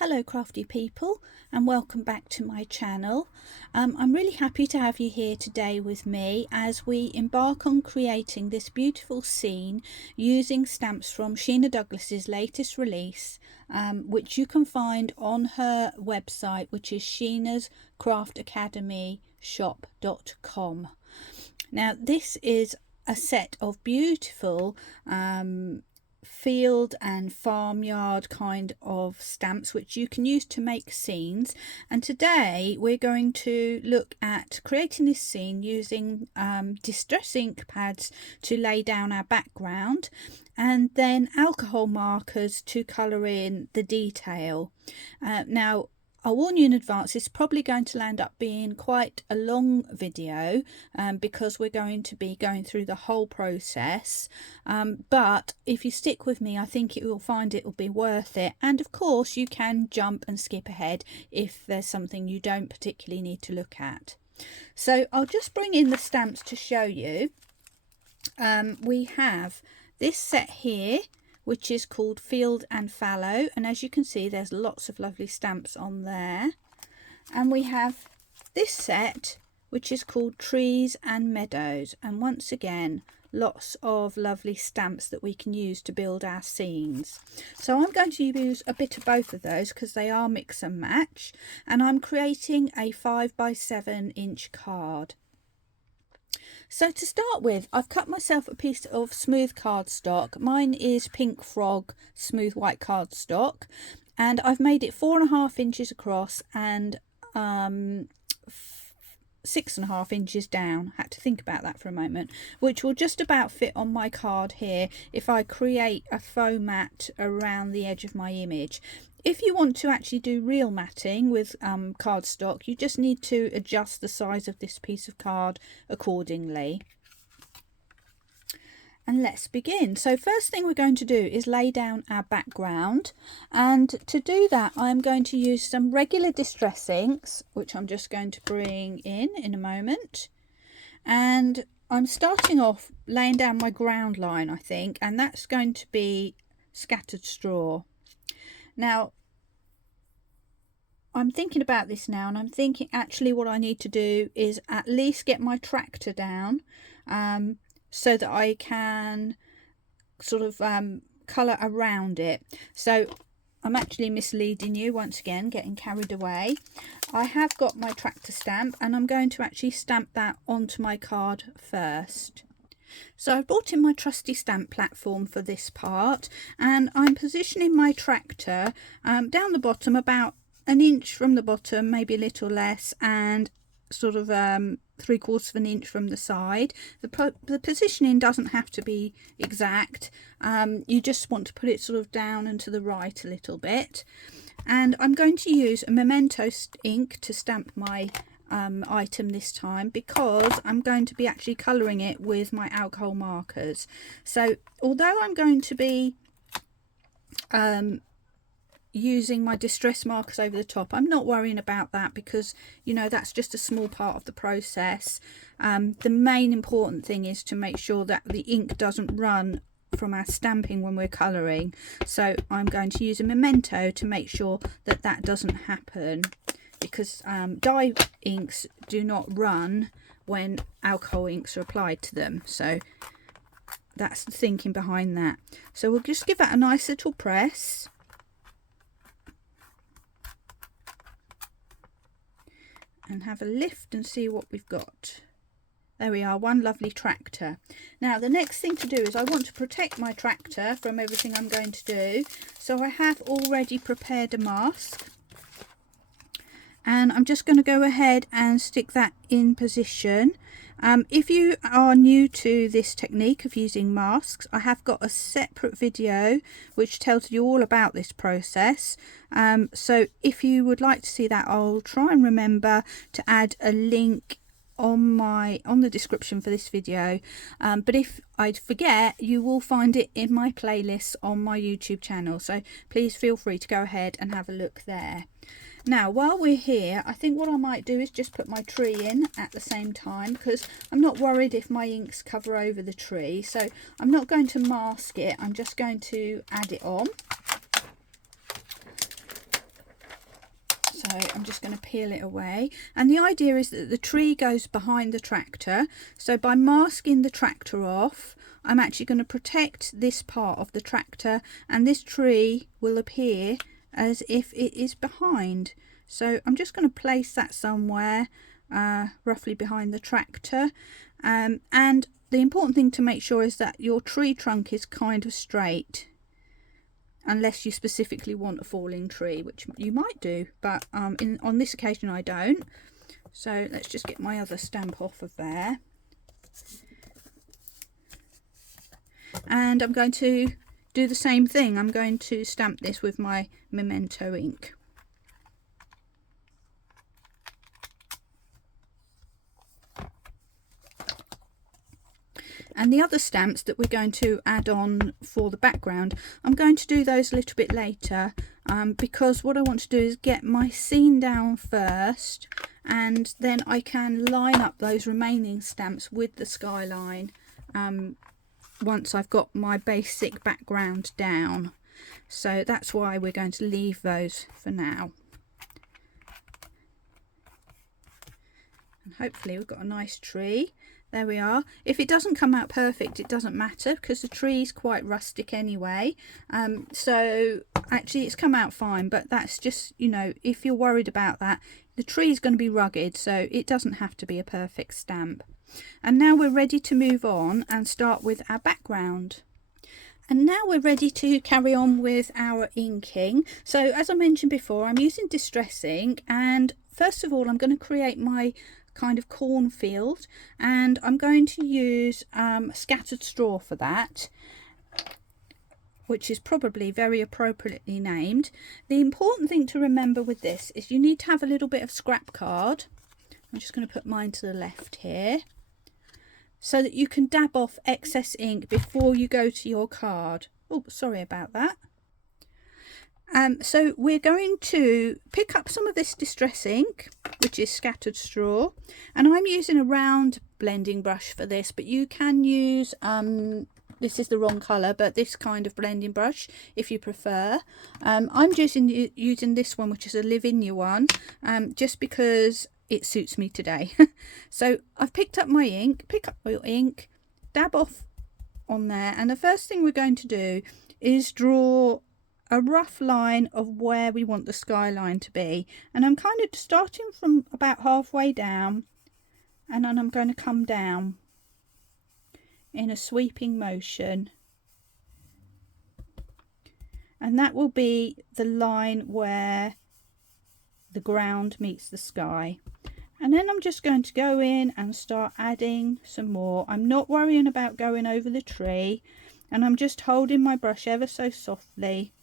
Hello crafty people, and welcome back to my channel. I'm really happy to have you here today with me as we embark on creating this beautiful scene using stamps from Sheena Douglass's latest release, which you can find on her website, which is sheenascraftacademyshop.com. Now this is a set of beautiful field and farmyard kind of stamps which you can use to make scenes, and today we're going to look at creating this scene using distress ink pads to lay down our background and then alcohol markers to colour in the detail. Now I'll warn you in advance, it's probably going to end up being quite a long video because we're going to be going through the whole process, but if you stick with me I think you'll find it will be worth it, and of course you can jump and skip ahead if there's something you don't particularly need to look at. So I'll just bring in the stamps to show you. We have this set here which is called Field and Fallow, and as you can see there's lots of lovely stamps on there. And we have this set which is called Trees and Meadows, and once again lots of lovely stamps that we can use to build our scenes. So I'm going to use a bit of both of those because they are mix and match, and I'm creating a 5x7" card. So to start with, I've cut myself a piece of smooth cardstock. Mine is Pink Frog smooth white cardstock, and I've made it 4.5 inches across and 6.5 inches down. Had to think about that for a moment, which will just about fit on my card here if I create a faux mat around the edge of my image. If you want to actually do real matting with cardstock, you just need to adjust the size of this piece of card accordingly. And let's begin. So first thing we're going to do is lay down our background, and to do that I'm going to use some regular distress inks, which I'm just going to bring in a moment. And I'm starting off laying down my ground line, I think, and that's going to be scattered straw. Now I'm thinking about this now, and I'm thinking actually what I need to do is at least get my tractor down so that I can sort of colour around it. So I'm actually misleading you once again, getting carried away. I have got my tractor stamp and I'm going to actually stamp that onto my card first. So I brought in my trusty stamp platform for this part, and I'm positioning my tractor down the bottom about 1 inch from the bottom, maybe a little less, and sort of 3/4 of an inch from the side. The positioning doesn't have to be exact. You just want to put it sort of down and to the right a little bit. And I'm going to use a memento ink to stamp my item this time, because I'm going to be actually colouring it with my alcohol markers. So although I'm going to be using my distress markers over the top, I'm not worrying about that because, you know, that's just a small part of the process. The main important thing is to make sure that the ink doesn't run from our stamping when we're colouring. So I'm going to use a memento to make sure that that doesn't happen, because dye inks do not run when alcohol inks are applied to them. So that's the thinking behind that. So we'll just give that a nice little press. And have a lift and see what we've got. There we are, one lovely tractor. Now the next thing to do is I want to protect my tractor from everything I'm going to do. So I have already prepared a mask. And I'm just going to go ahead and stick that in position. If you are new to this technique of using masks, I have got a separate video which tells you all about this process. So if you would like to see that, I'll try and remember to add a link on the description for this video. But if I forget, you will find it in my playlist on my YouTube channel. So please feel free to go ahead and have a look there. Now while we're here, I think what I might do is just put my tree in at the same time, because I'm not worried if my inks cover over the tree. So I'm not going to mask it, I'm just going to add it on. I'm just going to peel it away, and the idea is that the tree goes behind the tractor, so by masking the tractor off I'm actually going to protect this part of the tractor, and this tree will appear as if it is behind. So I'm just going to place that somewhere roughly behind the tractor, and the important thing to make sure is that your tree trunk is kind of straight, unless you specifically want a falling tree, which you might do, but on this occasion I don't. So let's just get my other stamp off of there, and I'm going to do the same thing. I'm going to stamp this with my Memento ink. And the other stamps that we're going to add on for the background, I'm going to do those a little bit later, because what I want to do is get my scene down first, and then I can line up those remaining stamps with the skyline once I've got my basic background down. So that's why we're going to leave those for now. And hopefully we've got a nice tree. There we are. If it doesn't come out perfect, it doesn't matter, because the tree is quite rustic anyway. So actually it's come out fine, but that's just, you know, if you're worried about that, the tree is going to be rugged, so it doesn't have to be a perfect stamp. And now we're ready to move on and start with our background. And now we're ready to carry on with our inking. So as I mentioned before, I'm using distress ink, and first of all I'm going to create my kind of cornfield, and I'm going to use scattered straw for that, which is probably very appropriately named. The important thing to remember with this is you need to have a little bit of scrap card. I'm just going to put mine to the left here, so that you can dab off excess ink before you go to your card. Oh, sorry about that. So we're going to pick up some of this distress ink, which is scattered straw, and I'm using a round blending brush for this, but you can use this is the wrong colour, but this kind of blending brush if you prefer. I'm using this one, which is a Lavinia one, just because it suits me today. So I've picked up my ink. Pick up your ink, dab off on there, and the first thing we're going to do is draw a rough line of where we want the skyline to be, and I'm kind of starting from about halfway down, and then I'm going to come down in a sweeping motion, and that will be the line where the ground meets the sky. And then I'm just going to go in and start adding some more. I'm not worrying about going over the tree, and I'm just holding my brush ever so softly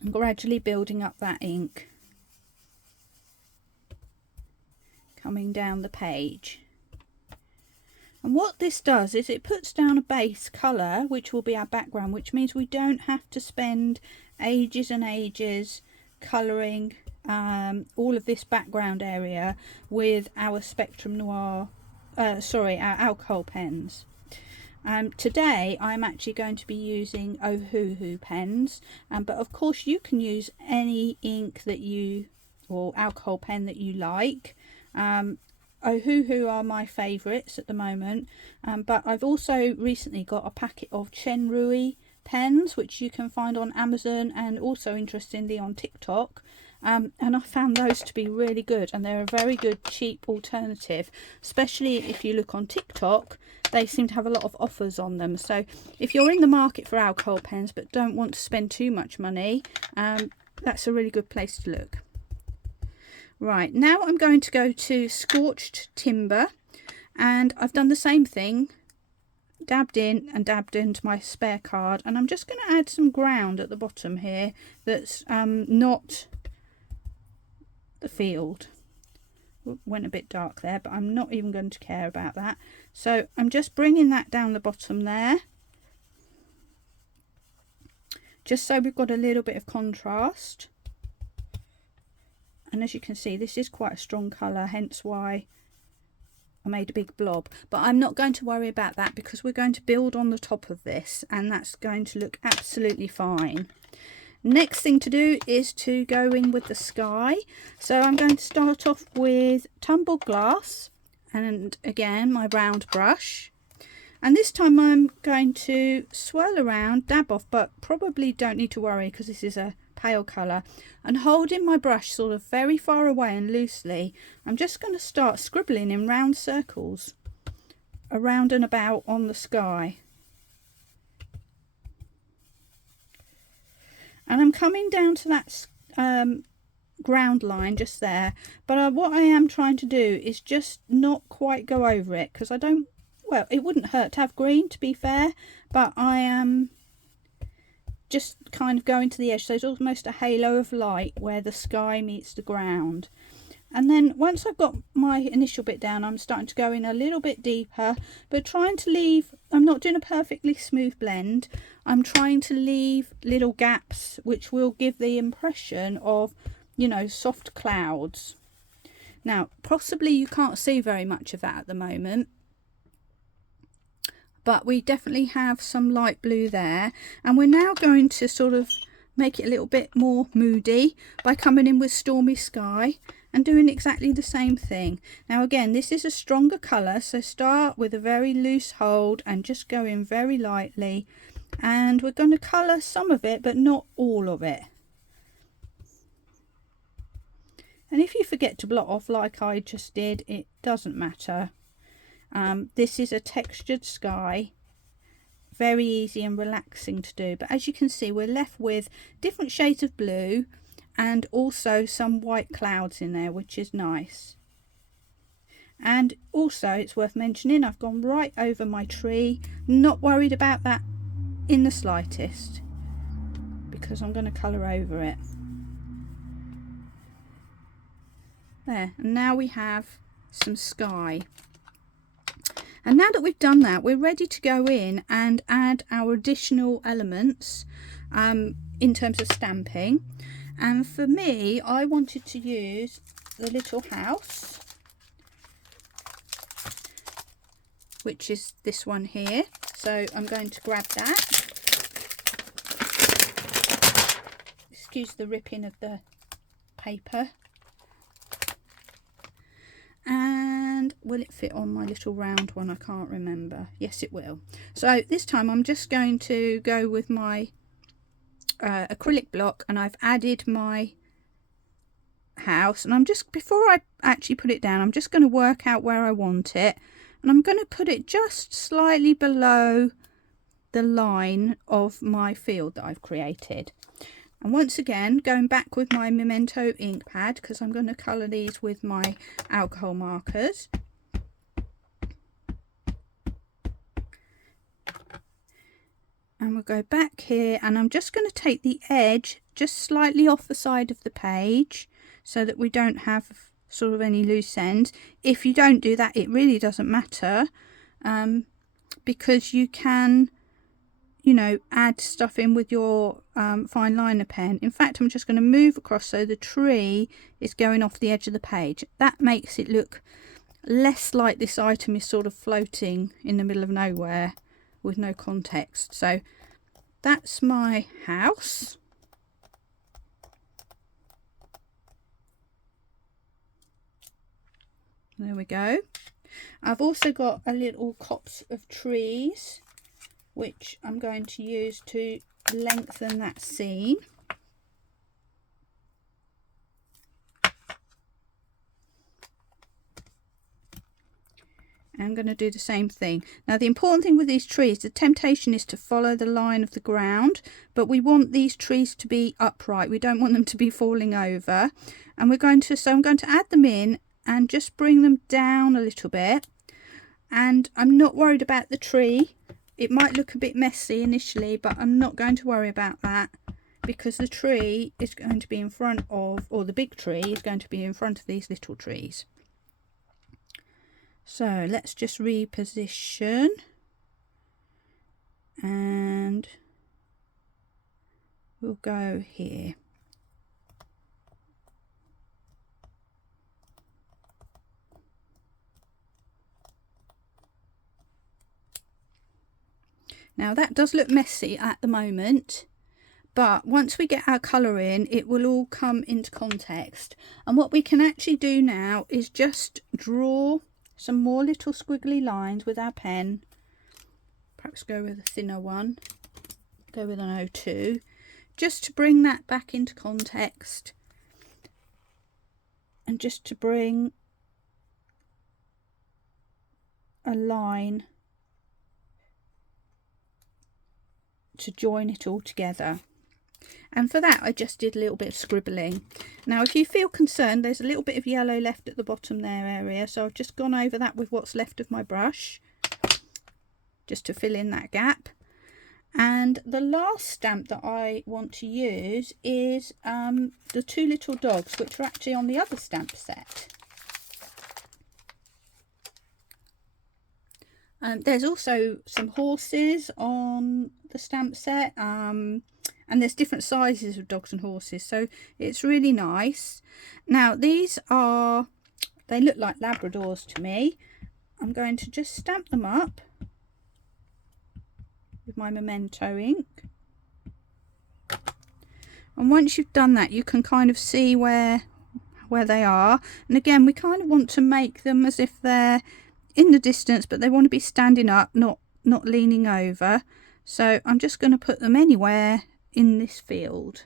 and gradually building up that ink, coming down the page. And what this does is it puts down a base colour, which will be our background, which means we don't have to spend ages and ages colouring all of this background area with our Spectrum Noir, our alcohol pens. Today I'm actually going to be using Ohuhu pens, but of course you can use any ink that you, or alcohol pen that you like. Ohuhu are my favourites at the moment, but I've also recently got a packet of Chenrui pens, which you can find on Amazon and also interestingly on TikTok. And I found those to be really good, and they're a very good cheap alternative, especially if you look on TikTok. They seem to have a lot of offers on them. So if you're in the market for alcohol pens but don't want to spend too much money, that's a really good place to look. Right, now I'm going to go to Scorched Timber, and I've done the same thing, dabbed in and dabbed into my spare card, and I'm just going to add some ground at the bottom here that's not the field. Went a bit dark there, but I'm not even going to care about that. So I'm just bringing that down the bottom there, just so we've got a little bit of contrast. And as you can see, this is quite a strong colour, hence why I made a big blob. But I'm not going to worry about that because we're going to build on the top of this, and that's going to look absolutely fine. Next thing to do is to go in with the sky. So I'm going to start off with tumbled glass, and again my round brush, and this time I'm going to swirl around, dab off, but probably don't need to worry because this is a pale colour, and holding my brush sort of very far away and loosely, I'm just going to start scribbling in round circles around and about on the sky. And I'm coming down to that ground line just there, but what I am trying to do is just not quite go over it, because I don't, well, it wouldn't hurt to have green, to be fair, but I am just kind of going to the edge, so it's almost a halo of light where the sky meets the ground. And then once I've got my initial bit down, I'm starting to go in a little bit deeper, but trying to leave, I'm not doing a perfectly smooth blend, I'm trying to leave little gaps which will give the impression of, you know, soft clouds. Now possibly you can't see very much of that at the moment, but we definitely have some light blue there, and we're now going to sort of make it a little bit more moody by coming in with stormy sky and doing exactly the same thing. Now again, this is a stronger colour, so start with a very loose hold and just go in very lightly, and we're going to colour some of it but not all of it. And if you forget to blot off like I just did, it doesn't matter. This is a textured sky, very easy and relaxing to do, but as you can see we're left with different shades of blue and also some white clouds in there, which is nice. And also it's worth mentioning, I've gone right over my tree, not worried about that in the slightest, because I'm going to colour over it. There, and now we have some sky. And now that we've done that, we're ready to go in and add our additional elements in terms of stamping. And for me, I wanted to use the little house, which is this one here. So I'm going to grab that. Excuse the ripping of the paper. And will it fit on my little round one? I can't remember. Yes, it will. So this time I'm just going to go with my acrylic block, and I've added my house, and I'm just, before I actually put it down, I'm just going to work out where I want it, and I'm going to put it just slightly below the line of my field that I've created. And once again, going back with my Memento ink pad, because I'm going to colour these with my alcohol markers. And we'll go back here, and I'm just going to take the edge just slightly off the side of the page so that we don't have sort of any loose ends. If you don't do that, it really doesn't matter, because you can, you know, add stuff in with your fine liner pen. In fact, I'm just going to move across so the tree is going off the edge of the page. That makes it look less like this item is sort of floating in the middle of nowhere with no context. So that's my house. There we go. I've also got a little copse of trees which I'm going to use to lengthen that scene. I'm going to do the same thing. Now the important thing with these trees, the temptation is to follow the line of the ground, but we want these trees to be upright. We don't want them to be falling over. And we're going to, so I'm going to add them in and just bring them down a little bit. And I'm not worried about the tree. It might look a bit messy initially, but I'm not going to worry about that, because the tree is going to be in front of, or the big tree is going to be in front of these little trees. So let's just reposition, and we'll go here. Now that does look messy at the moment, but once we get our colour in, it will all come into context. And what we can actually do now is just draw some more little squiggly lines with our pen. Perhaps go with a thinner one, go with an 02, just to bring that back into context, and just to bring a line to join it all together. And for that I just did a little bit of scribbling. Now if you feel concerned, there's a little bit of yellow left at the bottom there area, so I've just gone over that with what's left of my brush just to fill in that gap. And the last stamp that I want to use is the two little dogs, which are actually on the other stamp set. There's also some horses on the stamp set, and there's different sizes of dogs and horses, so it's really nice. Now these are, they look like Labradors to me. I'm going to just stamp them up with my Memento ink, and once you've done that you can kind of see where they are. And again, we kind of want to make them as if they're in the distance, but they want to be standing up, not leaning over. So I'm just going to put them anywhere in this field.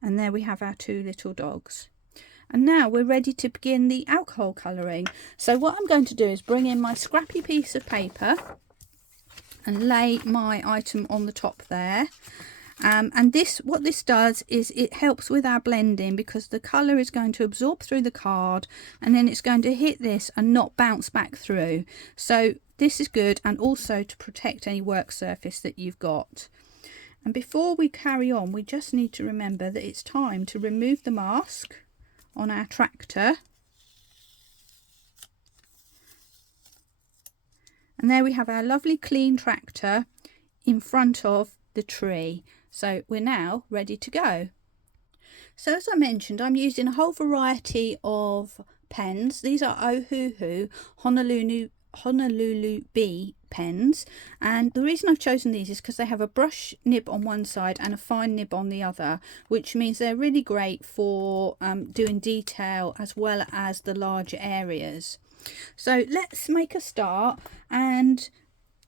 And there we have our two little dogs. And now we're ready to begin the alcohol colouring. So what I'm going to do is bring in my scrappy piece of paper and lay my item on the top there. And what this does is it helps with our blending, because the colour is going to absorb through the card and then it's going to hit this and not bounce back through. So this is good, and also to protect any work surface that you've got. And before we carry on, we just need to remember that it's time to remove the mask on our tractor. And there we have our lovely clean tractor in front of the tree. So we're now ready to go. So as I mentioned, I'm using a whole variety of pens. These are Ohuhu Honolulu B pens, and the reason I've chosen these is because they have a brush nib on one side and a fine nib on the other, which means they're really great for doing detail as well as the larger areas. So let's make a start, and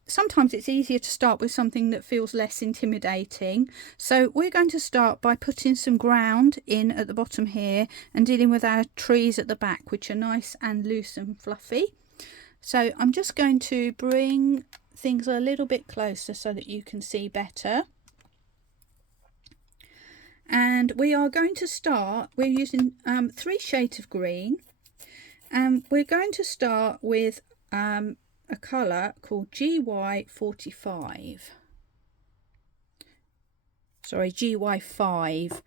sometimes it's easier to start with something that feels less intimidating. So we're going to start by putting some ground in at the bottom here and dealing with our trees at the back, which are nice and loose and fluffy. So I'm just going to bring things a little bit closer so that you can see better. And we are going to start, we're using 3 shades of green, and we're going to start with a colour called GY45. Sorry, GY5.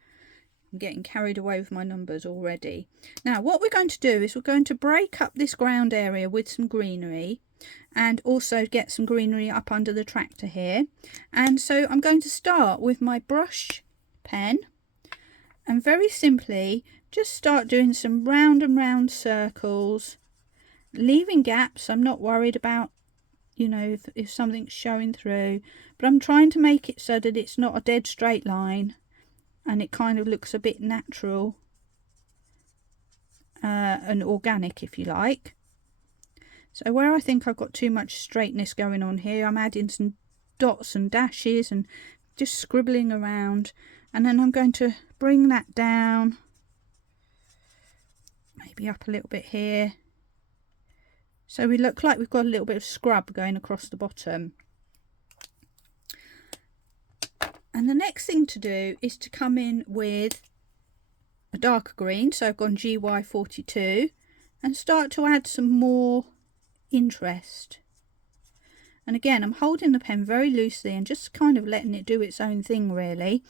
I'm getting carried away with my numbers already. Now what we're going to do is we're going to break up this ground area with some greenery, and also get some greenery up under the tractor here. And so I'm going to start with my brush pen and very simply just start doing some round and round circles, leaving gaps. I'm not worried about, you know, if something's showing through, but I'm trying to make it so that it's not a dead straight line and it kind of looks a bit natural and organic, if you like. So where I think I've got too much straightness going on here, I'm adding some dots and dashes and just scribbling around, and then I'm going to bring that down, maybe up a little bit here, so we look like we've got a little bit of scrub going across the bottom. And the next thing to do is to come in with a darker green, so I've gone GY42, and start to add some more interest. And again, I'm holding the pen very loosely and just kind of letting it do its own thing really.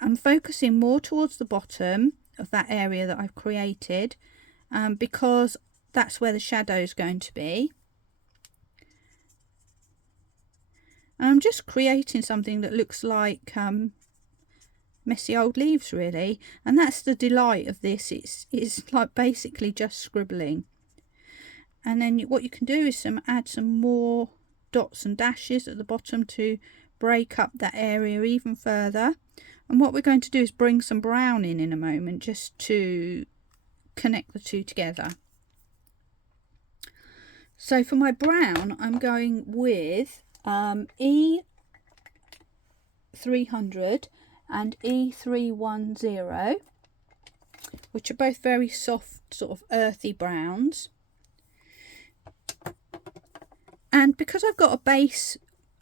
I'm focusing more towards the bottom of that area that I've created, because that's where the shadow is going to be. And I'm just creating something that looks like messy old leaves really, and that's the delight of this. It's like basically just scribbling. And then what you can do is add some more dots and dashes at the bottom to break up that area even further. And what we're going to do is bring some brown in a moment, just to connect the two together. So for my brown, I'm going with E300 and E310, which are both very soft, sort of earthy browns. And because I've got a base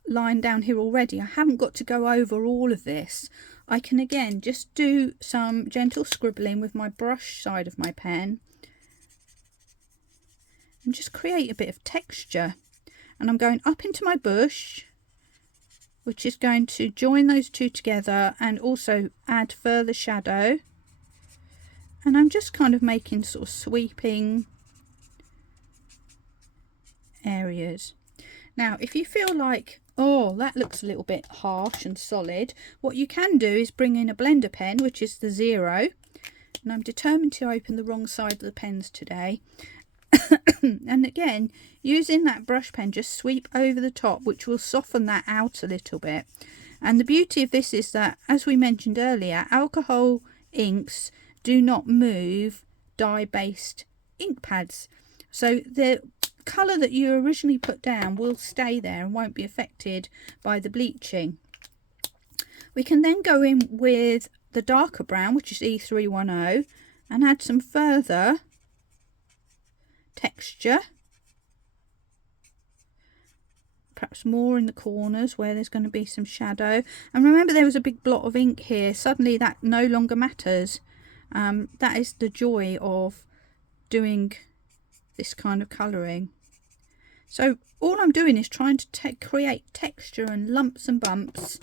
line down here already, I haven't got to go over all of this. I can again just do some gentle scribbling with my brush side of my pen and just create a bit of texture. And I'm going up into my bush, which is going to join those two together and also add further shadow. And I'm just kind of making sort of sweeping areas. Now, if you feel like, oh, that looks a little bit harsh and solid, what you can do is bring in a blender pen, which is the 0. And I'm determined to open the wrong side of the pens today. And again, using that brush pen, just sweep over the top, which will soften that out a little bit. And the beauty of this is that, as we mentioned earlier, alcohol inks do not move dye-based ink pads. So the colour that you originally put down will stay there and won't be affected by the bleaching. We can then go in with the darker brown, which is E310, and add some further texture, perhaps more in the corners where there's going to be some shadow. And remember, there was a big blot of ink here. Suddenly that no longer matters. That is the joy of doing this kind of colouring. So all I'm doing is trying to create texture and lumps and bumps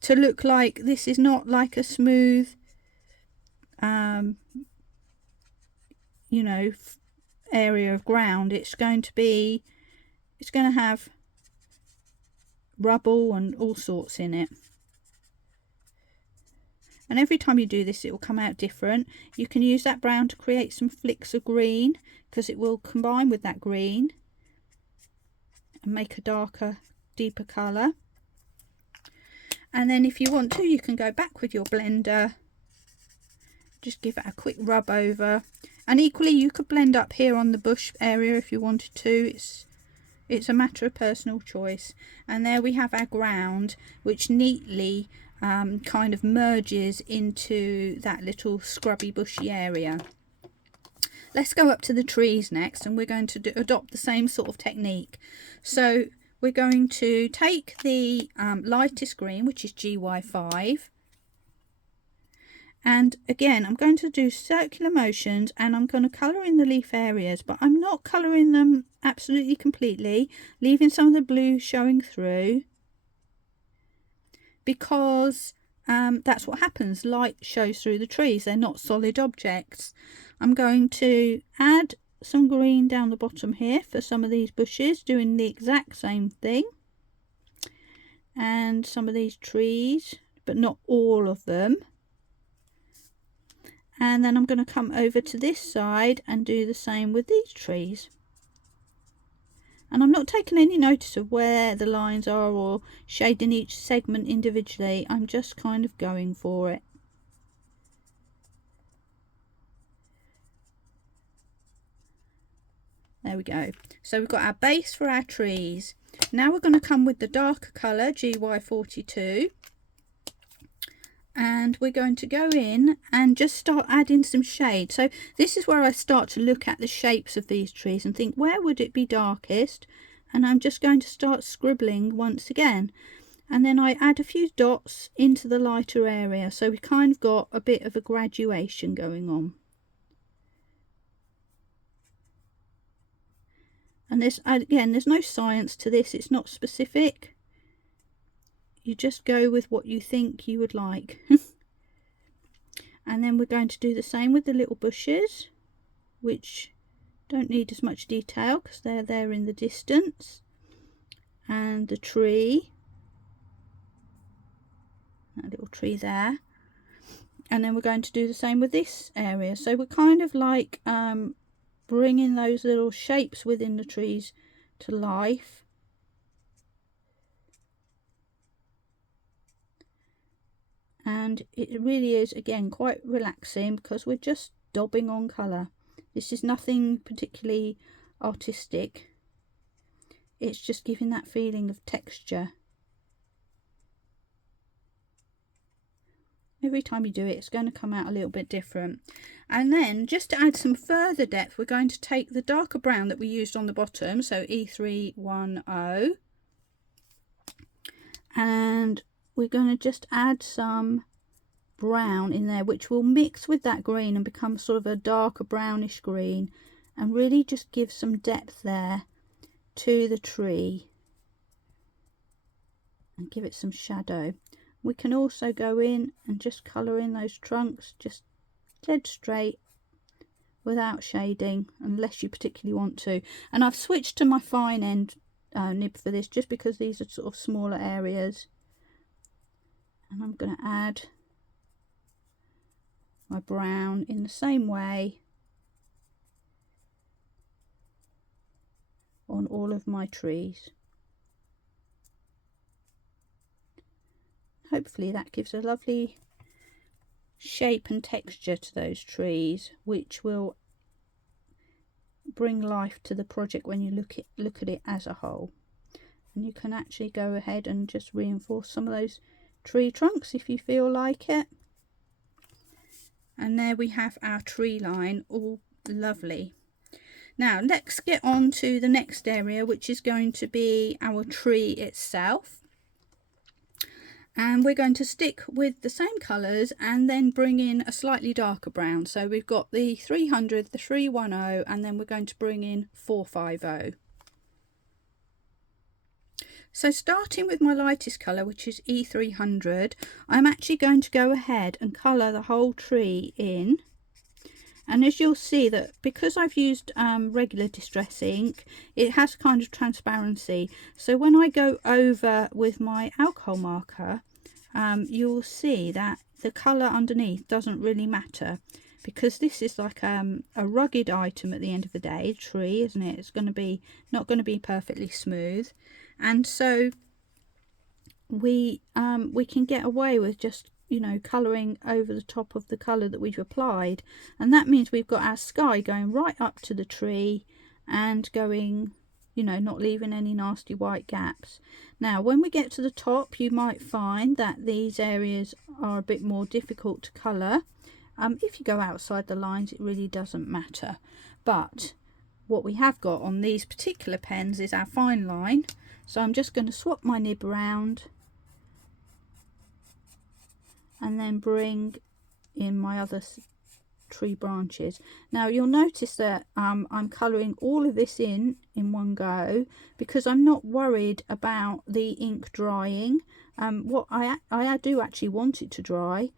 to look like this is not like a smooth you know, area of ground. It's going to have rubble and all sorts in it. And every time you do this, it will come out different. You can use that brown to create some flicks of green, because it will combine with that green and make a darker, deeper colour. And then if you want to, you can go back with your blender, just give it a quick rub over. And equally, you could blend up here on the bush area if you wanted to. It's a matter of personal choice. And there we have our ground, which neatly kind of merges into that little scrubby bushy area. Let's go up to the trees next, and we're going to adopt the same sort of technique. So we're going to take the lightest green, which is GY5, and again I'm going to do circular motions, and I'm going to colour in the leaf areas, but I'm not colouring them absolutely completely, leaving some of the blue showing through, because that's what happens. Light shows through the trees. They're not solid objects. I'm going to add some green down the bottom here for some of these bushes, doing the exact same thing, and some of these trees, but not all of them. And then I'm going to come over to this side and do the same with these trees. And I'm not taking any notice of where the lines are or shading each segment individually. I'm just kind of going for it. There we go. So we've got our base for our trees. Now we're going to come with the darker colour, GY42. And we're going to go in and just start adding some shade. So this is where I start to look at the shapes of these trees and think, where would it be darkest? And I'm just going to start scribbling once again. And then I add a few dots into the lighter area. So we kind of got a bit of a graduation going on. And there's no science to this. It's not specific. You just go with what you think you would like. And then we're going to do the same with the little bushes, which don't need as much detail because they're there in the distance. And the tree, that little tree there. And then we're going to do the same with this area. So we're kind of like bringing those little shapes within the trees to life. and it really is, again, quite relaxing because we're just daubing on colour. This is nothing particularly artistic, it's just giving that feeling of texture. Every time you do it, it's going to come out a little bit different. And then, just to add some further depth, we're going to take the darker brown that we used on the bottom, so E310, and we're going to just add some brown in there, which will mix with that green and become sort of a darker brownish green, and really just give some depth there to the tree and give it some shadow. We can also go in and just colour in those trunks just dead straight without shading, unless you particularly want to. And I've switched to my fine end nib for this just because these are sort of smaller areas. And I'm going to add my brown in the same way on all of my trees. Hopefully that gives a lovely shape and texture to those trees, which will bring life to the project when you look at it as a whole. And you can actually go ahead and just reinforce some of those tree trunks if you feel like it. And there we have our tree line, all lovely. Now let's get on to the next area, which is going to be our tree itself. And we're going to stick with the same colours and then bring in a slightly darker brown. So we've got the 300, the 310, and then we're going to bring in 450. So starting with my lightest colour, which is E300, I'm actually going to go ahead and colour the whole tree in. And as you'll see, that because I've used regular distress ink, it has kind of transparency. So when I go over with my alcohol marker, you'll see that the colour underneath doesn't really matter, because this is like a rugged item at the end of the day, tree, isn't it? It's going to be not going to be perfectly smooth, and so we can get away with just, you know, colouring over the top of the colour that we've applied, and that means we've got our sky going right up to the tree and going, you know, not leaving any nasty white gaps. Now when we get to the top, you might find that these areas are a bit more difficult to colour. If you go outside the lines, it really doesn't matter, but what we have got on these particular pens is our fine line. So I'm just going to swap my nib around and then bring in my other tree branches. Now you'll notice that I'm colouring all of this in one go, because I'm not worried about the ink drying. What I do actually want it to dry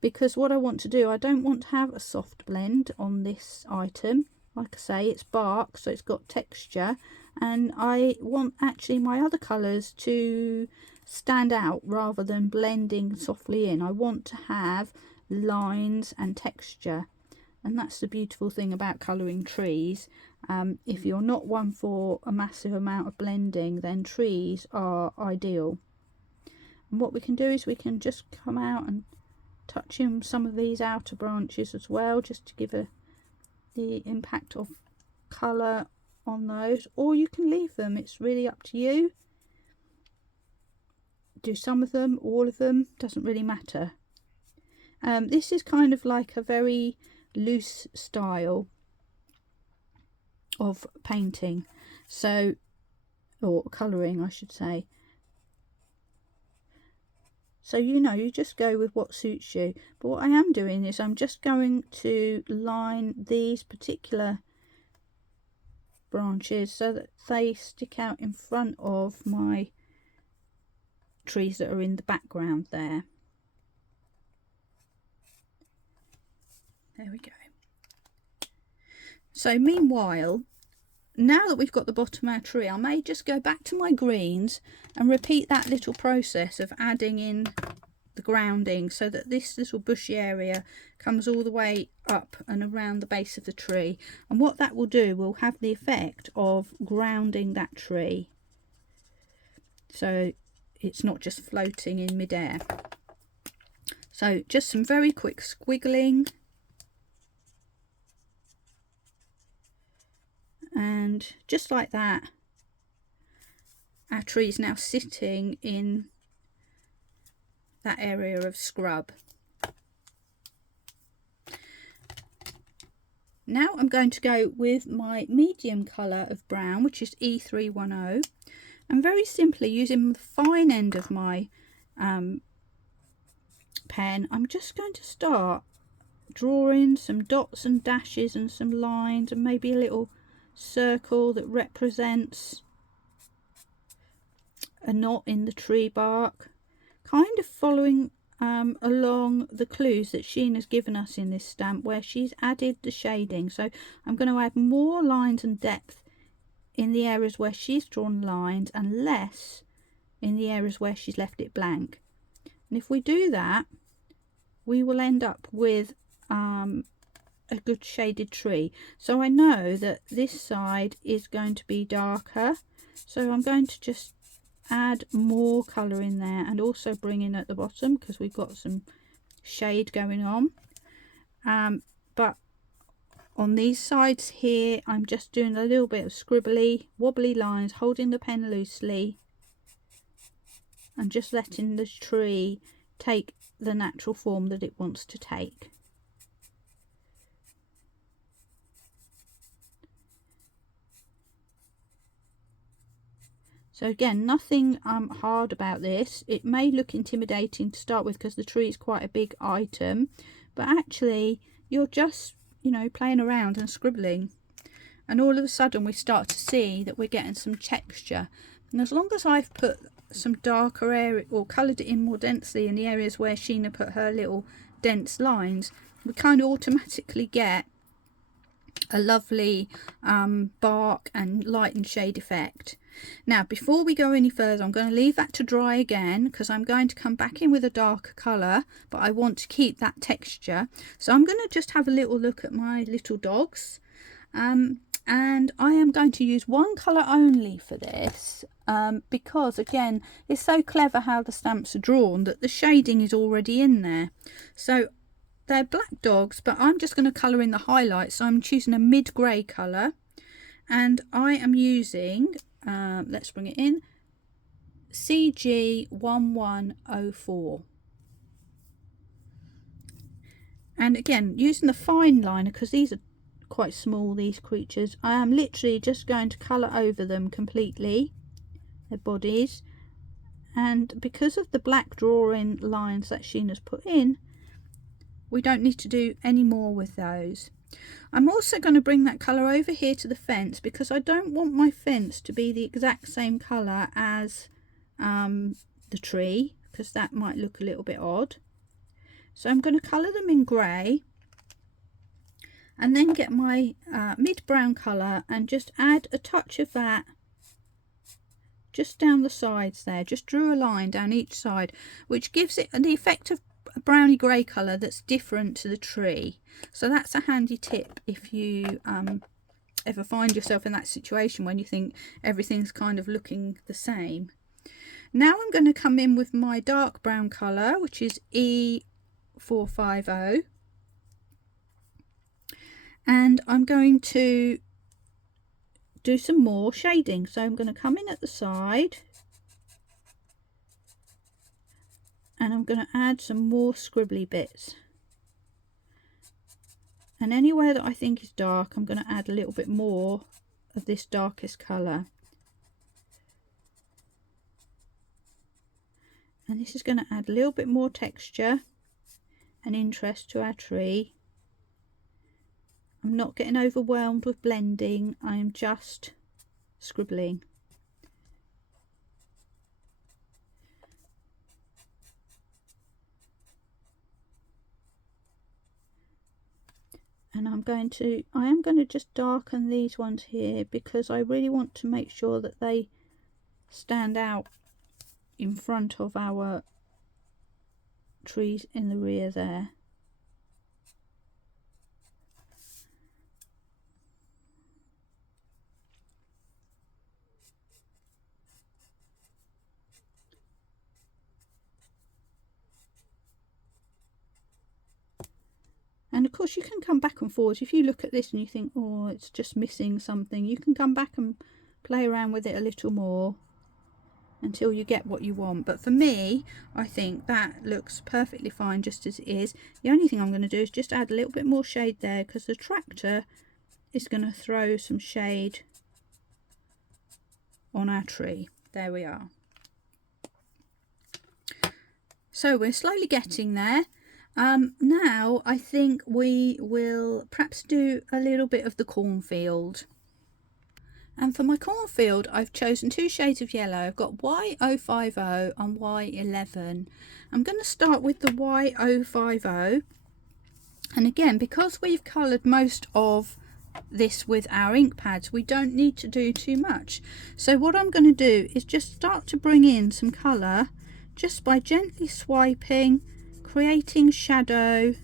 because what I want to do, I don't want to have a soft blend on this item. Like I say, it's bark, so it's got texture, and I want actually my other colours to stand out rather than blending softly in. I want to have lines and texture, and that's the beautiful thing about colouring trees. If you're not one for a massive amount of blending, then trees are ideal. And what we can do is we can just come out and touch in some of these outer branches as well, just to give the impact of colour on those, or you can leave them, it's really up to you. Do some of them, all of them, doesn't really matter. This is kind of like a very loose style of painting, so, or colouring I should say. So, you know, you just go with what suits you. But what I am doing is I'm just going to line these particular branches so that they stick out in front of my trees that are in the background there. There we go. So meanwhile, now that we've got the bottom of our tree, I may just go back to my greens and repeat that little process of adding in the grounding so that this little bushy area comes all the way up and around the base of the tree. And what that will do will have the effect of grounding that tree, so it's not just floating in midair. So just some very quick squiggling. And just like that, our tree is now sitting in that area of scrub. Now I'm going to go with my medium colour of brown, which is E310, and very simply using the fine end of my pen, I'm just going to start drawing some dots and dashes and some lines and maybe a little circle that represents a knot in the tree bark, kind of following along the clues that Sheena's given us in this stamp, where she's added the shading. So I'm going to add more lines and depth in the areas where she's drawn lines and less in the areas where she's left it blank. And if we do that, we will end up with a good shaded tree. So I know that this side is going to be darker, so I'm going to just add more colour in there and also bring in at the bottom because we've got some shade going on. But on these sides here, I'm just doing a little bit of scribbly, wobbly lines, holding the pen loosely and just letting the tree take the natural form that it wants to take. So again, nothing hard about this. It may look intimidating to start with because the tree is quite a big item, but actually you're just, you know, playing around and scribbling, and all of a sudden we start to see that we're getting some texture. And as long as I've put some darker area or coloured it in more densely in the areas where Sheena put her little dense lines, we kind of automatically get a lovely bark and light and shade effect. Now before we go any further, I'm going to leave that to dry again because I'm going to come back in with a darker colour, but I want to keep that texture. So I'm going to just have a little look at my little dogs, and I am going to use one colour only for this because again it's so clever how the stamps are drawn that the shading is already in there. So they're black dogs, but I'm just going to colour in the highlights. So I'm choosing a mid-grey colour, and I am using, let's bring it in, CG1104. And again, using the fine liner, because these are quite small, these creatures, I am literally just going to colour over them completely, their bodies. And because of the black drawing lines that Sheena's put in, we don't need to do any more with those. I'm also going to bring that colour over here to the fence because I don't want my fence to be the exact same colour as the tree, because that might look a little bit odd. So I'm going to colour them in grey and then get my mid-brown colour and just add a touch of that just down the sides there. Just drew a line down each side, which gives it the effect of a browny grey colour that's different to the tree. So that's a handy tip if you ever find yourself in that situation when you think everything's kind of looking the same. Now I'm going to come in with my dark brown colour, which is E450, and I'm going to do some more shading. So I'm going to come in at the side and I'm going to add some more scribbly bits, and anywhere that I think is dark I'm going to add a little bit more of this darkest colour, and this is going to add a little bit more texture and interest to our tree. I'm not getting overwhelmed with blending, I am just scribbling. And I am going to just darken these ones here because I really want to make sure that they stand out in front of our trees in the rear there. course you can come back and forwards. If you look at this and you think, oh, it's just missing something, you can come back and play around with it a little more until you get what you want. But for me, I think that looks perfectly fine just as it is. The only thing I'm going to do is just add a little bit more shade there, because the tractor is going to throw some shade on our tree. There we are. So we're slowly getting there. Now I think we will perhaps do a little bit of the cornfield. And for my cornfield, I've chosen 2 shades of yellow. I've got Y050 and Y11. I'm going to start with the Y050. And again, because we've coloured most of this with our ink pads, we don't need to do too much. So what I'm going to do is just start to bring in some colour just by gently swiping, creating shadow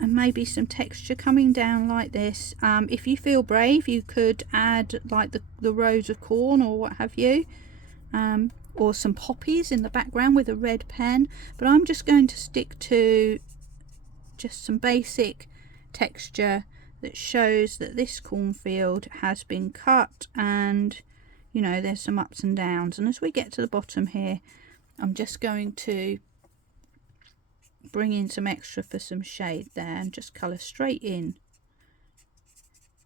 and maybe some texture coming down like this. If you feel brave, you could add like the rows of corn or what have you, or some poppies in the background with a red pen, but I'm just going to stick to just some basic texture that shows that this cornfield has been cut, and you know, there's some ups and downs. And as we get to the bottom here, I'm just going to bring in some extra for some shade there and just colour straight in,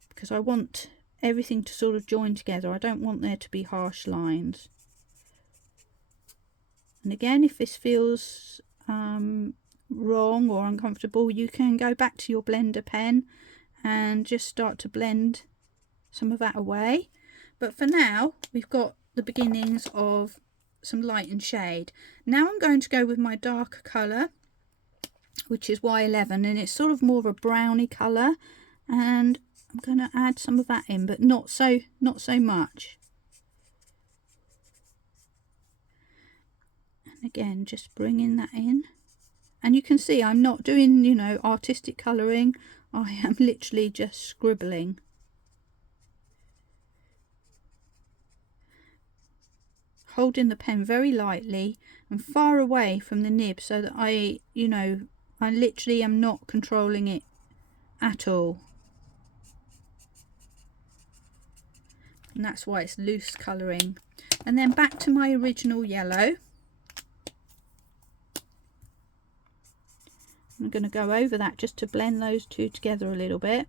because I want everything to sort of join together. I don't want there to be harsh lines. And again, if this feels wrong or uncomfortable, you can go back to your blender pen and just start to blend some of that away. But for now, we've got the beginnings of some light and shade. Now I'm going to go with my darker colour, which is Y11, and it's sort of more of a browny colour, and I'm going to add some of that in, but not so much. And again, just bringing that in. And you can see I'm not doing, you know, artistic colouring. I am literally just scribbling. Holding the pen very lightly and far away from the nib, so that I literally am not controlling it at all. And that's why it's loose colouring. And then back to my original yellow. I'm going to go over that just to blend those two together a little bit.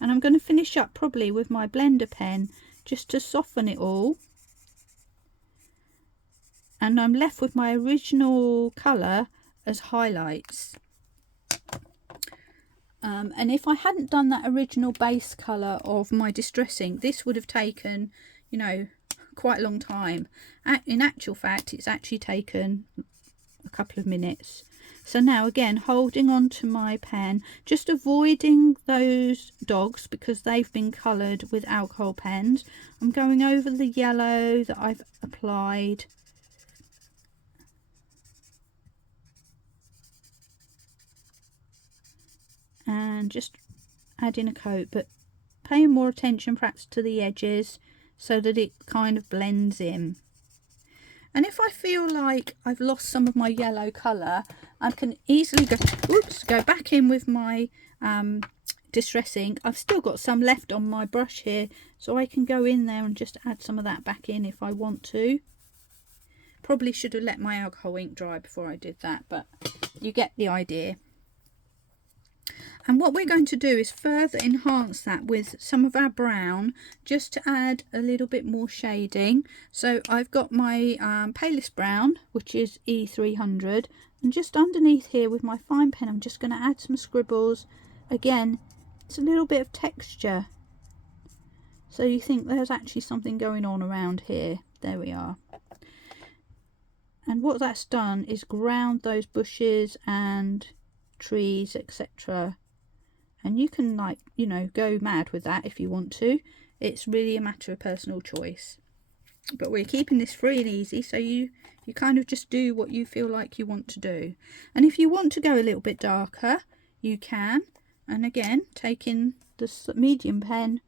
And I'm going to finish up probably with my blender pen just to soften it all. And I'm left with my original colour as highlights. And if I hadn't done that original base colour of my distress ink, this would have taken, you know, quite a long time. In actual fact, it's actually taken a couple of minutes. So now again, holding on to my pen, just avoiding those dogs because they've been coloured with alcohol pens. I'm going over the yellow that I've applied. And just adding a coat, but paying more attention perhaps to the edges so that it kind of blends in. And if I feel like I've lost some of my yellow colour, I can easily go back in with my distress ink. I've still got some left on my brush here, so I can go in there and just add some of that back in if I want to. Probably should have let my alcohol ink dry before I did that, but you get the idea. And what we're going to do is further enhance that with some of our brown, just to add a little bit more shading. So I've got my palest brown, which is E300, and just underneath here with my fine pen, I'm just going to add some scribbles. Again, it's a little bit of texture, so you think there's actually something going on around here. There we are. And what that's done is ground those bushes and trees, etc. And you can, like, you know, go mad with that if you want to. It's really a matter of personal choice. But we're keeping this free and easy, so you kind of just do what you feel like you want to do. And if you want to go a little bit darker, you can. And again, taking the medium pen,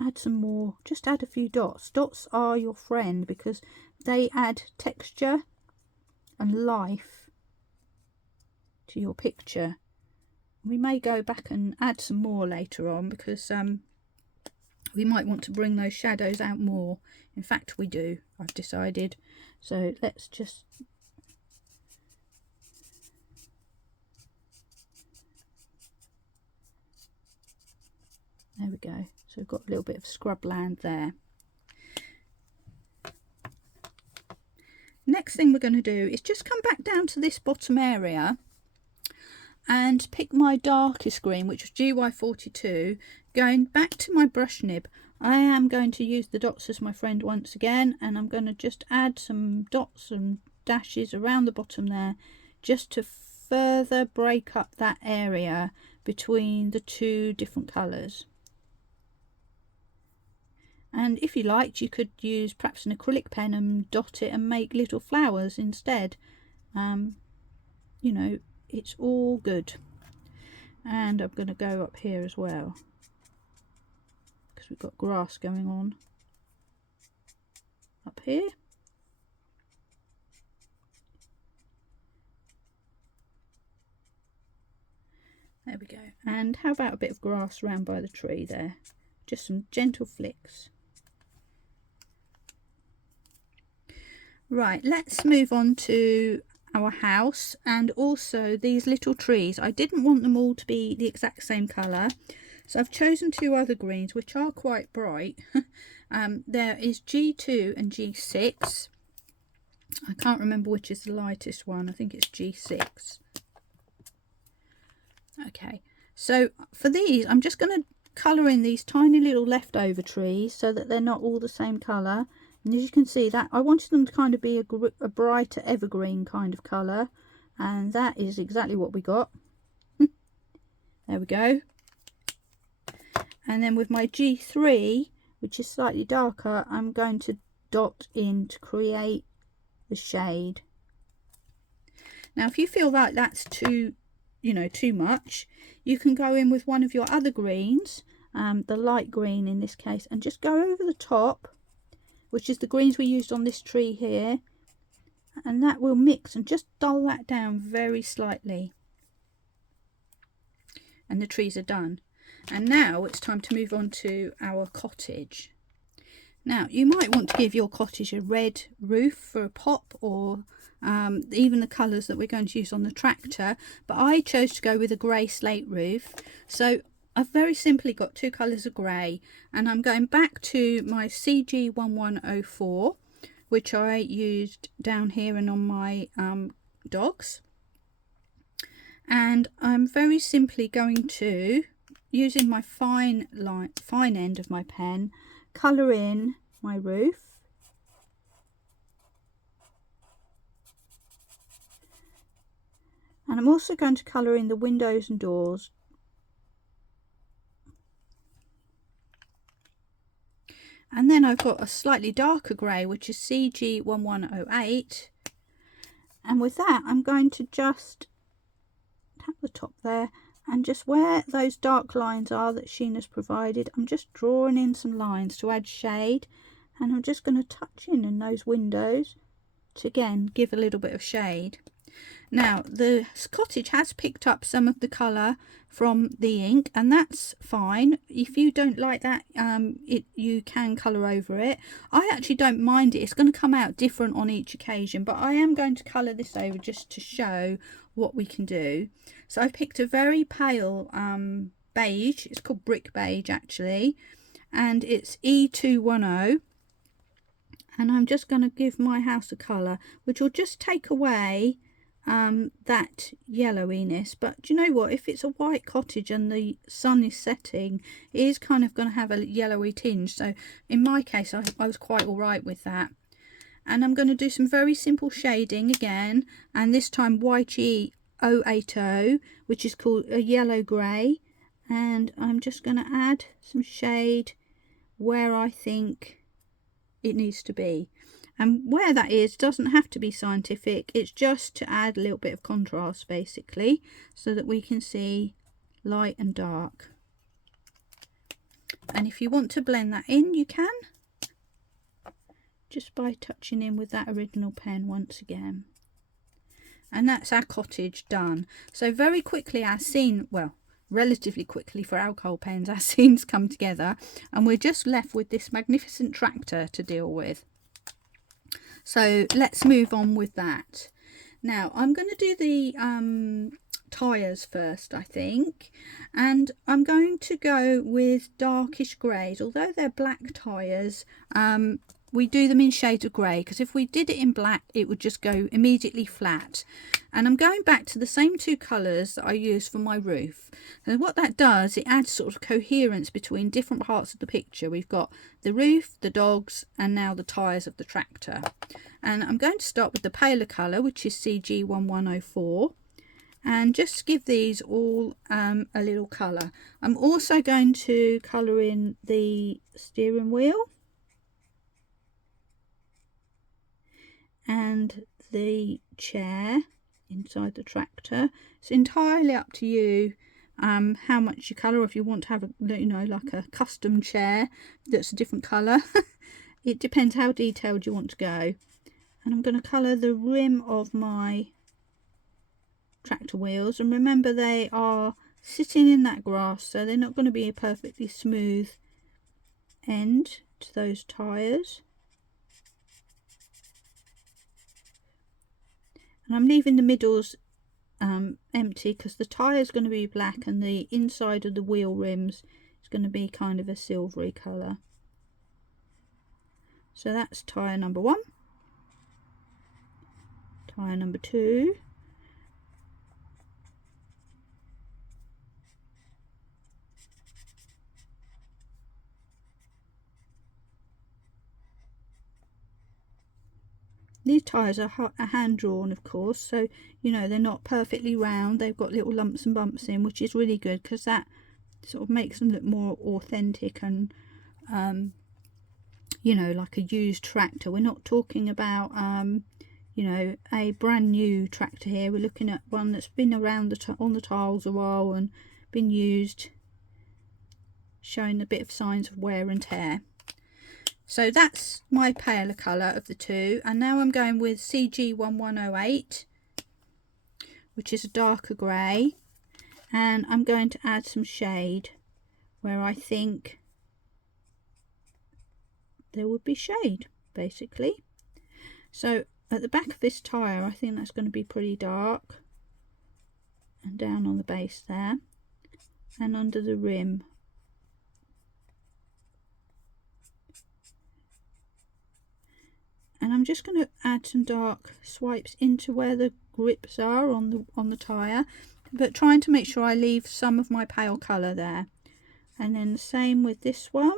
add some more, just add a few dots. Dots are your friend because they add texture and life to your picture. We may go back and add some more later on, because we might want to bring those shadows out more. In fact, we do, I've decided. So let's just there we go. So we've got a little bit of scrubland there. Next thing we're going to do is just come back down to this bottom area and pick my darkest green, which was GY42. Going back to my brush nib, I am going to use the dots as my friend once again, and I'm going to just add some dots and dashes around the bottom there, just to further break up that area between the two different colours. And if you liked, you could use perhaps an acrylic pen and dot it and make little flowers instead. You know, it's all good. And I'm going to go up here as well, because we've got grass going on up here. There we go. And how about a bit of grass round by the tree there? Just some gentle flicks. Right, let's move on to our house, and also these little trees. I didn't want them all to be the exact same colour, so I've chosen two other greens which are quite bright. There is G2 and G6. I can't remember which is the lightest one. I think it's G6. Okay, so for these I'm just going to colour in these tiny little leftover trees so that they're not all the same colour. And as you can see, that I wanted them to kind of be a brighter evergreen kind of colour, and that is exactly what we got. There we go. And then with my G3, which is slightly darker, I'm going to dot in to create the shade. Now if you feel like that's too much, you can go in with one of your other greens, the light green in this case, and just go over the top, which is the greens we used on this tree here, and that will mix and just dull that down very slightly, and the trees are done. And now it's time to move on to our cottage. Now you might want to give your cottage a red roof for a pop, or even the colours that we're going to use on the tractor, but I chose to go with a grey slate roof. So I've very simply got two colours of grey, and I'm going back to my CG1104, which I used down here and on my dogs, and I'm very simply going to, using my fine end of my pen, colour in my roof. And I'm also going to colour in the windows and doors. And then I've got a slightly darker grey, which is CG1108. And with that, I'm going to just tap the top there, and just where those dark lines are that Sheena's provided, I'm just drawing in some lines to add shade. And I'm just going to touch in those windows to again give a little bit of shade. Now the cottage has picked up some of the colour from the ink, and that's fine. If you don't like that, you can colour over it. I actually don't mind it. It's going to come out different on each occasion, but I am going to colour this over just to show what we can do. So I've picked a very pale beige. It's called brick beige actually, and it's E210. And I'm just going to give my house a colour which will just take away that yellowiness. But do you know what, if it's a white cottage and the sun is setting, it is kind of going to have a yellowy tinge. So in my case I was quite all right with that. And I'm going to do some very simple shading again, and this time YG080, which is called a yellow grey, and I'm just going to add some shade where I think it needs to be. And where that is doesn't have to be scientific, it's just to add a little bit of contrast basically, so that we can see light and dark. And if you want to blend that in, you can, just by touching in with that original pen once again. And that's our cottage done. So very quickly our scene, well, relatively quickly for alcohol pens, our scenes come together, and we're just left with this magnificent tractor to deal with. So let's move on with that. Now I'm going to do the tyres first, I think, and I'm going to go with darkish greys. Although they're black tyres, we do them in shades of grey, because if we did it in black it would just go immediately flat. And I'm going back to the same two colours that I used for my roof, and what that does, it adds sort of coherence between different parts of the picture. We've got the roof, the dogs, and now the tyres of the tractor. And I'm going to start with the paler colour, which is CG1104, and just give these all a little colour. I'm also going to colour in the steering wheel and the chair inside the tractor. It's entirely up to you how much you colour. If you want to have a, you know, like a custom chair that's a different colour, it depends how detailed you want to go. And I'm going to colour the rim of my tractor wheels, and remember they are sitting in that grass, so they're not going to be a perfectly smooth end to those tyres. And I'm leaving the middles empty because the tyre is going to be black and the inside of the wheel rims is going to be kind of a silvery colour. So that's tyre number 1. Tyre number 2. These tyres are hand drawn, of course, so you know they're not perfectly round. They've got little lumps and bumps in, which is really good because that sort of makes them look more authentic and you know, like a used tractor. We're not talking about you know, a brand new tractor here. We're looking at one that's been around on the tiles a while and been used, showing a bit of signs of wear and tear. So that's my paler colour of the two, and now I'm going with CG1108, which is a darker grey, and I'm going to add some shade where I think there would be shade, basically. So at the back of this tyre, I think that's going to be pretty dark, and down on the base there, and under the rim. And I'm just going to add some dark swipes into where the grips are on the tyre, but trying to make sure I leave some of my pale colour there. And then the same with this one.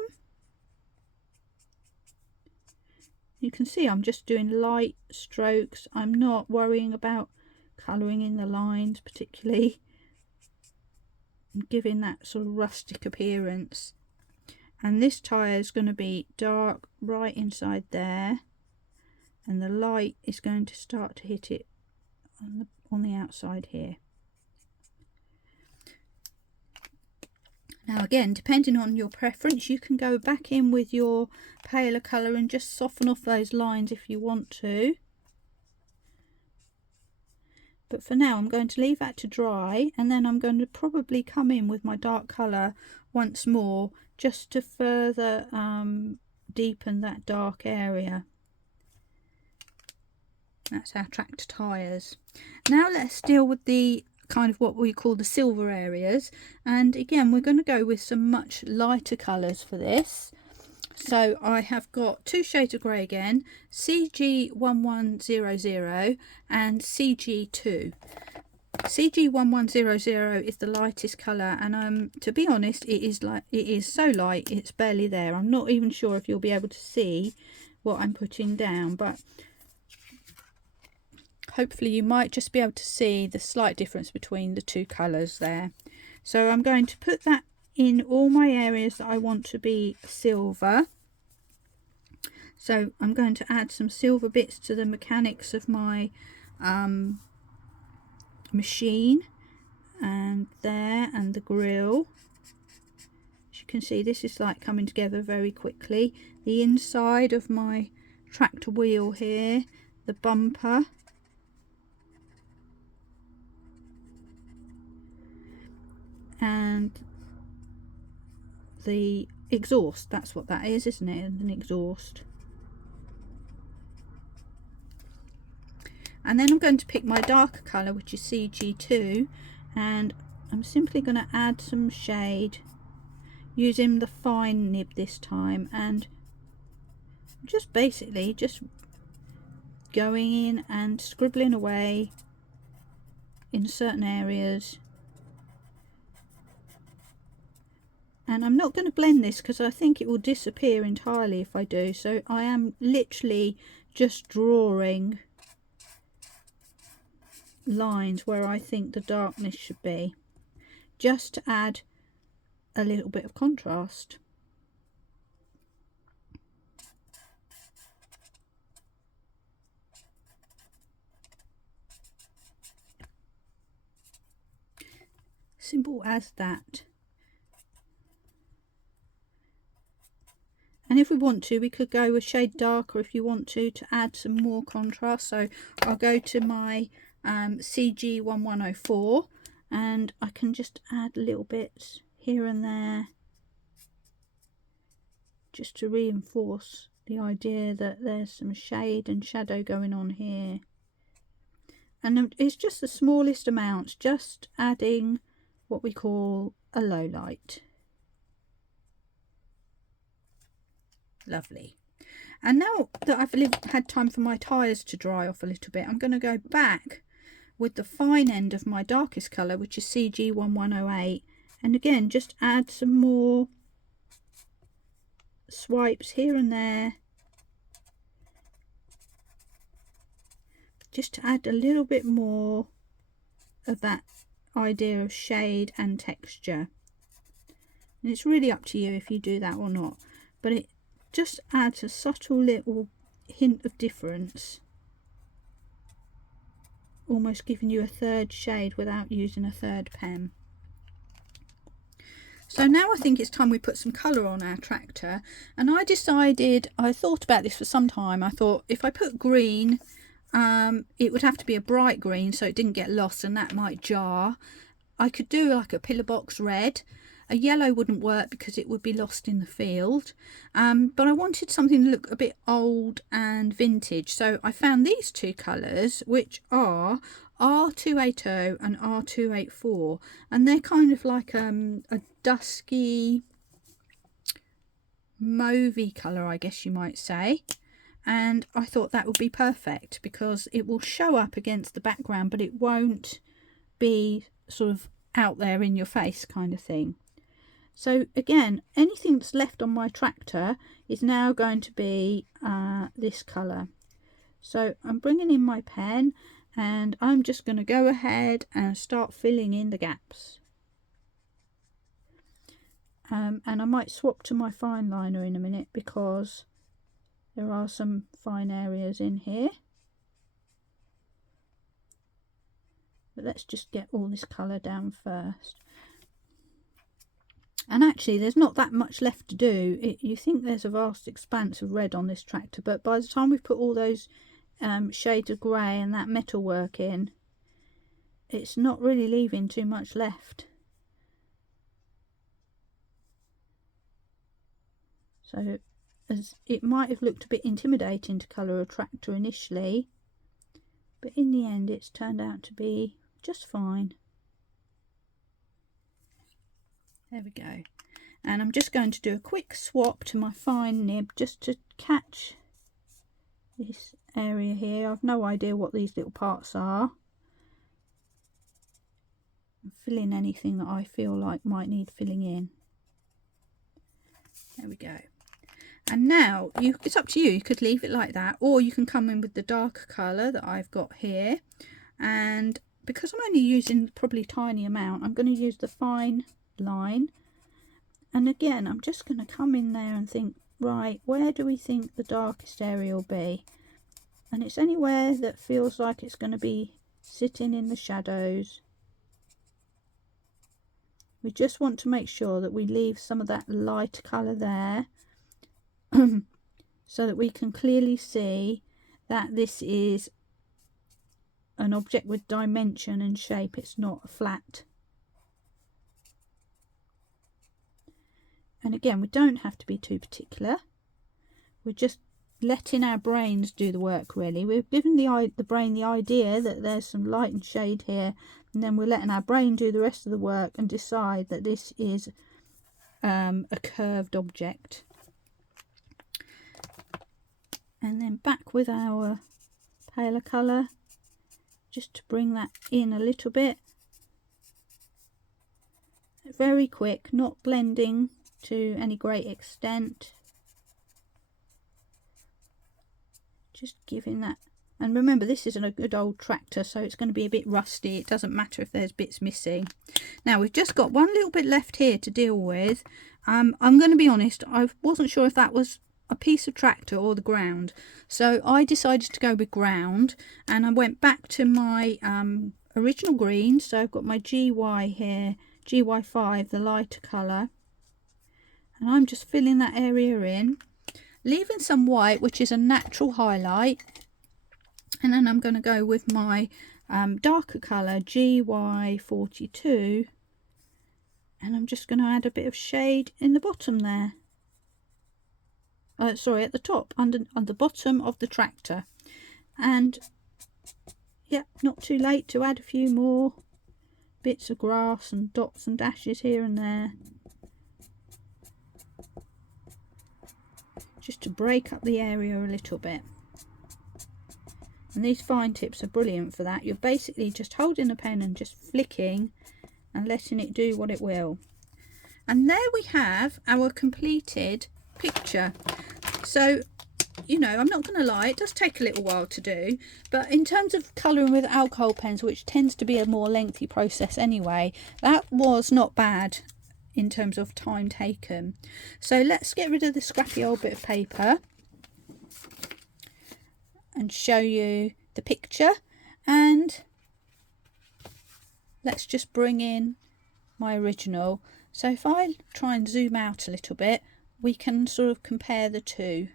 You can see I'm just doing light strokes. I'm not worrying about colouring in the lines particularly. I'm giving that sort of rustic appearance. And this tyre is going to be dark right inside there, and the light is going to start to hit it on the outside here. Now again, depending on your preference, you can go back in with your paler colour and just soften off those lines if you want to. But for now I'm going to leave that to dry, and then I'm going to probably come in with my dark colour once more just to further deepen that dark area. That's our tractor tyres. Now let's deal with the kind of what we call the silver areas, and again we're going to go with some much lighter colours for this. So I have got two shades of grey again, CG1100 and CG2. CG1100 is the lightest colour, and to be honest, it is so light it's barely there. I'm not even sure if you'll be able to see what I'm putting down, but hopefully you might just be able to see the slight difference between the two colours there. So I'm going to put that in all my areas that I want to be silver. So I'm going to add some silver bits to the mechanics of my machine, and there, and the grill. As you can see, this is like coming together very quickly. The inside of my tractor wheel here, the bumper, and the exhaust. That's what that is, isn't it? An exhaust. And then I'm going to pick my darker colour, which is CG2, and I'm simply going to add some shade using the fine nib this time, and just basically just going in and scribbling away in certain areas. And I'm not going to blend this because I think it will disappear entirely if I do, so I am literally just drawing lines where I think the darkness should be, just to add a little bit of contrast. Simple as that. And if we want to, we could go a shade darker if you want to add some more contrast. So I'll go to my CG1104 and I can just add little bits here and there just to reinforce the idea that there's some shade and shadow going on here. And it's just the smallest amounts, just adding what we call a low light. Lovely. And now that I've had time for my tyres to dry off a little bit, I'm going to go back with the fine end of my darkest colour, which is CG1108, and again just add some more swipes here and there, just to add a little bit more of that idea of shade and texture. And it's really up to you if you do that or not, but it just adds a subtle little hint of difference, almost giving you a third shade without using a third pen. So now I think it's time we put some colour on our tractor, and I thought about this for some time. I thought if I put green, it would have to be a bright green so it didn't get lost, and that might jar. I could do like a pillar box red. A yellow wouldn't work because it would be lost in the field, but I wanted something to look a bit old and vintage, so I found these two colours, which are R280 and R284, and they're kind of like a dusky mauvey colour, I guess you might say. And I thought that would be perfect because it will show up against the background, but it won't be sort of out there in your face kind of thing. So again, anything that's left on my tractor is now going to be this colour. So I'm bringing in my pen and I'm just going to go ahead and start filling in the gaps. And I might swap to my fine liner in a minute because there are some fine areas in here. But let's just get all this colour down first. And actually there's not that much left to do. You think there's a vast expanse of red on this tractor, but by the time we've put all those shades of grey and that metal work in, it's not really leaving too much left. So as it might have looked a bit intimidating to colour a tractor initially, but in the end it's turned out to be just fine. There we go. And I'm just going to do a quick swap to my fine nib just to catch this area here. I've no idea what these little parts are. Fill in anything that I feel like might need filling in. There we go. And now it's up to you. You could leave it like that, or you can come in with the darker colour that I've got here. And because I'm only using probably a tiny amount, I'm going to use the fine line. And again, I'm just going to come in there and think, right, where do we think the darkest area will be? And it's anywhere that feels like it's going to be sitting in the shadows. We just want to make sure that we leave some of that light colour there so that we can clearly see that this is an object with dimension and shape. It's not a flat And again, we don't have to be too particular. We're just letting our brains do the work, really. We're giving the brain the idea that there's some light and shade here, and then we're letting our brain do the rest of the work and decide that this is a curved object. And then back with our paler colour, just to bring that in a little bit. Very quick, not blending to any great extent. Just giving that, and remember this isn't a good old tractor, so it's going to be a bit rusty. It doesn't matter if there's bits missing. Now we've just got one little bit left here to deal with. I'm going to be honest, I wasn't sure if that was a piece of tractor or the ground, so I decided to go with ground, and I went back to my original green. So I've got my GY here, GY5, the lighter colour, and I'm just filling that area in, leaving some white, which is a natural highlight, and then I'm going to go with my darker colour, GY42, and I'm just going to add a bit of shade in the bottom there. Sorry, at the top, on the bottom of the tractor. And yeah, not too late to add a few more bits of grass and dots and dashes here and there, just to break up the area a little bit. And these fine tips are brilliant for that. You're basically just holding a pen and just flicking and letting it do what it will. And there we have our completed picture. So, you know, I'm not going to lie, it does take a little while to do, but in terms of colouring with alcohol pens, which tends to be a more lengthy process anyway, that was not bad in terms of time taken. So let's get rid of the scrappy old bit of paper and show you the picture, and let's just bring in my original. So if I try and zoom out a little bit, we can sort of compare the two.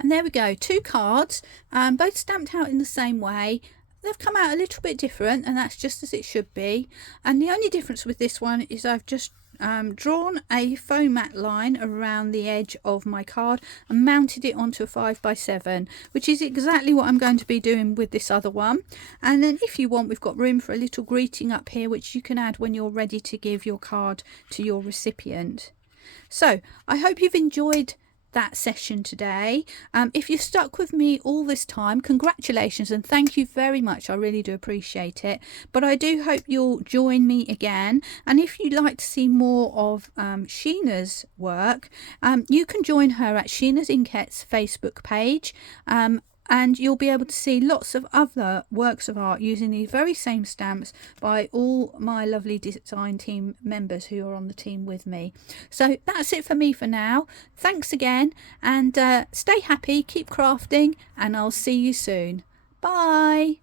And there we go, two cards, both stamped out in the same way. They've come out a little bit different, and that's just as it should be. And the only difference with this one is I've just drawn a foam mat line around the edge of my card and mounted it onto a 5x7, which is exactly what I'm going to be doing with this other one. And then if you want, we've got room for a little greeting up here, which you can add when you're ready to give your card to your recipient. So I hope you've enjoyed that session today. If you've stuck with me all this time, congratulations and thank you very much. I really do appreciate it, but I do hope you'll join me again. And if you'd like to see more of Sheena's work, you can join her at Sheena's Inket's Facebook page, and you'll be able to see lots of other works of art using these very same stamps by all my lovely design team members who are on the team with me. So that's it for me for now. Thanks again, and stay happy, keep crafting, and I'll see you soon. Bye.